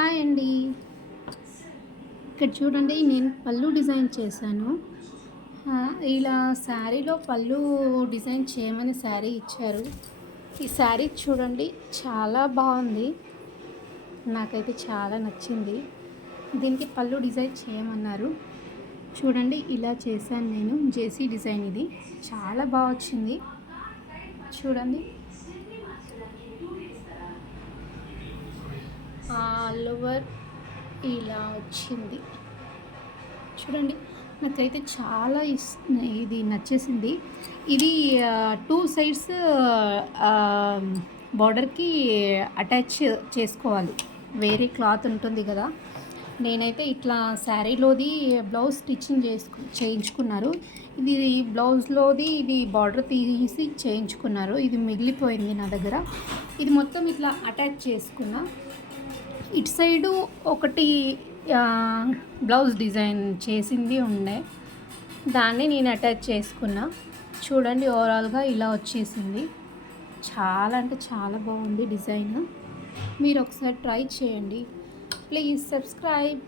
Hi అండి. ఇక్కడ చూడండి నేను పళ్ళు డిజైన్ చేశాను. ఇలా శారీలో పళ్ళు డిజైన్ చేయమని శారీ ఇచ్చారు. ఈ శారీ చూడండి చాలా బాగుంది. నాకైతే చాలా నచ్చింది. దీనికి పళ్ళు డిజైన్ చేయమన్నారు. చూడండి ఇలా చేశాను నేను. జేసీ డిజైన్ ఇది. చాలా బాగా వచ్చింది. చూడండి. ఆల్ ఓవర్ ఇలా వచ్చింది. చూడండి నాకైతే చాలా ఇస్ ఇది నచ్చేసింది. ఇది టూ సైడ్స్ బార్డర్కి అటాచ్ చేసుకోవాలి. వేరే క్లాత్ ఉంటుంది కదా. నేనైతే ఇట్లా శారీలోది బ్లౌజ్ స్టిచ్చింగ్ చేసుకు చేయించుకున్నారు. ఇది బ్లౌజ్లోది ఇది బార్డర్ తీసి చేయించుకున్నారు. ఇది మిగిలిపోయింది నా దగ్గర. ఇది మొత్తం ఇట్లా అటాచ్ చేసుకున్నా. ఇటు సైడు ఒకటి బ్లౌజ్ డిజైన్ చేసింది ఉండే. దాన్ని నేను అటాచ్ చేసుకున్నా. చూడండి ఓవరాల్గా ఇలా వచ్చేసింది. చాలా అంటే చాలా బాగుంది డిజైన్. మీరు ఒకసారి ట్రై చేయండి. Please subscribe.